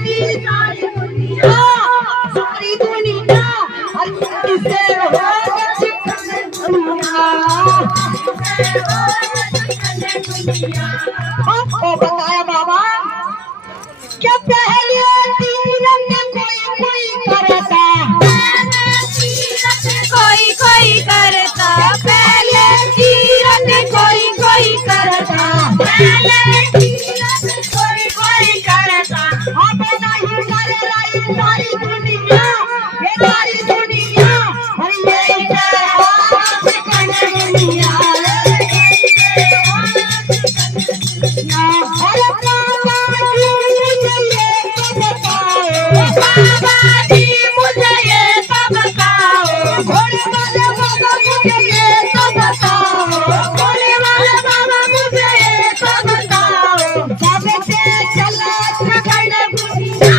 सारी दुनिया किसे हो बताया बाबा क्या पहले तीरथ कोई करता कोई करता पहले तीरथ कोई करता पहले तीरथ कोई करता अब नहीं कर रही सारी दुनिया ये सारी दुनिया अरे ये दुनिया बाबा जी मुझे ये तो बताओ घोड़े वाले बाबा मुझे ये तो बताओ भोले वाले बाबा मुझे ये तो बताओ जब से चला दुनिया